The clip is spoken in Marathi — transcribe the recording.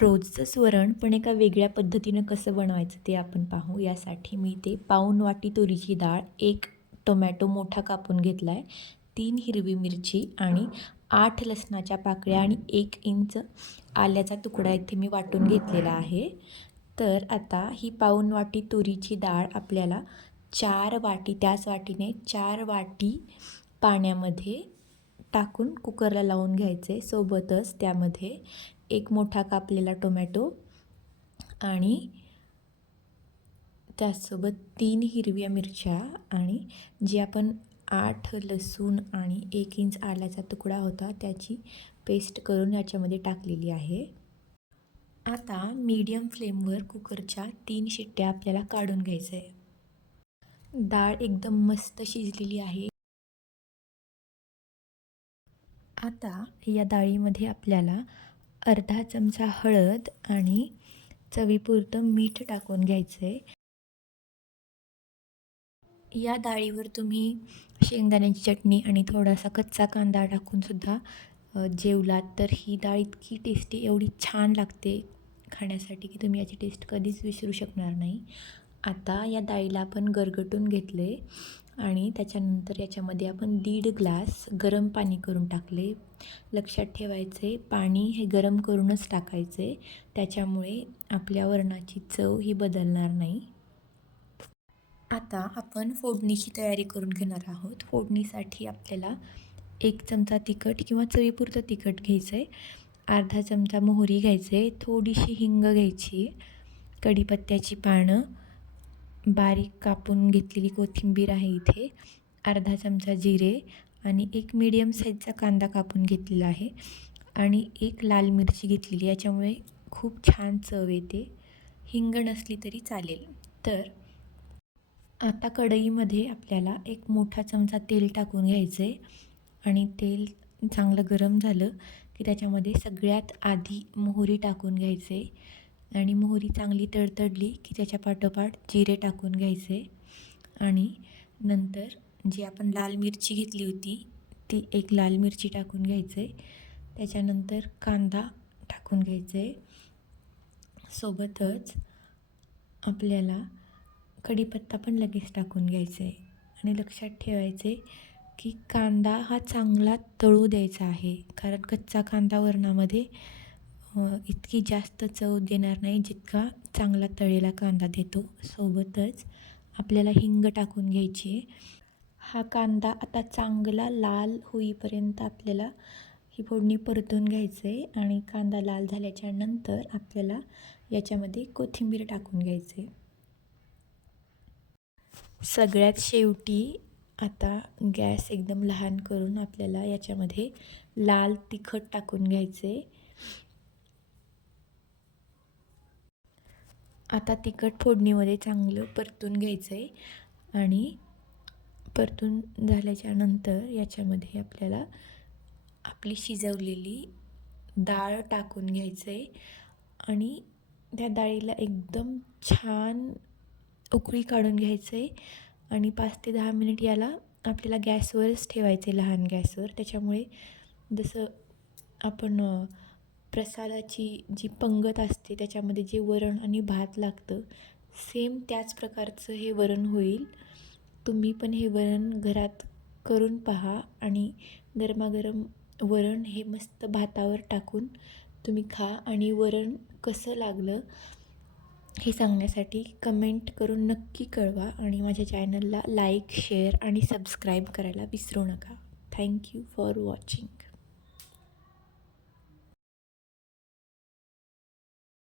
रोजचंच वरण पण एका वेगळ्या पद्धतीनं कसं बनवायचं ते आपण पाहू. यासाठी मी ते पाऊन वाटी तुरीची डाळ एक टोमॅटो मोठा कापून घेतला आहे तीन हिरवी मिरची आणि आठ लसणाच्या पाकळ्या आणि एक इंच आल्याचा तुकडा इथे मी वाटून घेतलेला आहे. तर आता ही पाऊन वाटी तुरीची डाळ आपल्याला चार वाटी त्याच वाटीने चार वाटी पाण्यामध्ये टाकून कुकरला लावून घ्यायचे. सोबतच त्यामध्ये एक मोठा कापलेला टोमॅटो आणि त्याचसोबत तीन हिरव्या मिरच्या आणि जी आपण आठ लसूण आणि एक इंच आल्याचा तुकडा होता त्याची पेस्ट करून याच्यामध्ये टाकलेली आहे. आता मीडियम फ्लेमवर कुकरच्या तीन शिट्ट्या आपल्याला काढून घ्यायचं आहे डाळ एकदम मस्त शिजलेली आहे. आता या डाळीमध्ये आपल्याला अर्धा चमचा हळद आणि चवीपुरतं मीठ टाकून घ्यायचं. आहे या डाळीवर तुम्ही शेंगदाण्याची चटणी आणि थोडासा कच्चा कांदा टाकूनसुद्धा जेवलात तर ही डाळ इतकी टेस्टी एवढी छान लागते खाण्यासाठी की तुम्ही याची टेस्ट कधीच विसरू शकणार नाही. आता या डाळीला आपण गरगटून घेतले आणि त्याच्यानंतर याच्यामध्ये आपण दीड ग्लास गरम पाणी करून टाकले. लक्षात ठेवायचे पाणी हे गरम करूनच टाकायचे. त्याच्यामुळे आपल्या वरणाची चव ही बदलणार नाही. आता आपण फोडणीची तयारी करून घेणार आहोत. फोडणीसाठी आपल्याला एक चमचा तिखट किंवा चवीपुरतं तिखट घ्यायचं आहे अर्धा चमचा मोहरी घ्यायचं आहे थोडीशी हिंग घ्यायची कढीपत्त्याची पानं बारीक कापून घेतलेली कोथिंबीर आहे इथे. अर्धा चमचा जिरे आणि एक मीडियम साईजचा कांदा कापून घेतलेला आहे. आणि एक लाल मिरची घेतलेली याच्यामुळे खूप छान चव येते. हिंग नसली तरी चालेल. तर आता कढईमध्ये आपल्याला एक मोठा चमचा तेल टाकून घ्यायचं आहे आणि तेल चांगलं गरम झालं की त्याच्यामध्ये सगळ्यात आधी मोहरी टाकून घ्यायचे आणि मोहरी चांगली तडतडली की त्याच्या पाठोपाठ जिरे टाकून घ्यायचे आणि नंतर जी आपण लाल मिरची घेतली होती ती एक लाल मिरची टाकून घ्यायचे. त्याच्यानंतर कांदा टाकून घ्यायचे. सोबतच आपल्याला कढीपत्ता पण लगेच टाकून घ्यायचा आहे आणि लक्षात ठेवायचे की कांदा हा चांगला तळू द्यायचा आहे. कारण कच्चा कांदा वरणामध्ये हो, इतकी जास्त चव देणार नाही जितका चांगला तळेला कांदा देतो. सोबतच आपल्याला हिंग टाकून घ्यायची आहे. हा कांदा आता चांगला लाल होईपर्यंत आपल्याला ही फोडणी परतून घ्यायचं आहे आणि कांदा लाल झाल्याच्यानंतर आपल्याला याच्यामध्ये कोथिंबीर टाकून घ्यायचे सगळ्यात शेवटी आता गॅस एकदम लहान करून आपल्याला याच्यामध्ये लाल तिखट टाकून घ्यायचे आता तिखट फोडणीमध्ये चांगलं परतून घ्यायचं आहे आणि परतून झाल्याच्यानंतर याच्यामध्ये आपल्याला आपली शिजवलेली डाळ टाकून घ्यायचं आहे आणि त्या डाळीला एकदम छान उकळी काढून घ्यायचं आहे आणि पाच ते दहा मिनिट याला आपल्याला गॅसवरच ठेवायचं आहे लहान गॅसवर. त्याच्यामुळे जसं आपण प्रसादाची जी पंगत असते त्याच्यामध्ये जे वरण आणि भात लागतं सेम त्याच प्रकारचं हे वरण होईल. तुम्ही पण हे वरण घरात करून पहा आणि गरमागरम वरण हे मस्त भातावर टाकून तुम्ही खा आणि वरण कसं लागलं हे सांगण्यासाठी कमेंट करून नक्की कळवा आणि माझ्या चॅनलला लाईक शेअर आणि सबस्क्राईब करायला विसरू नका. Thank you for watching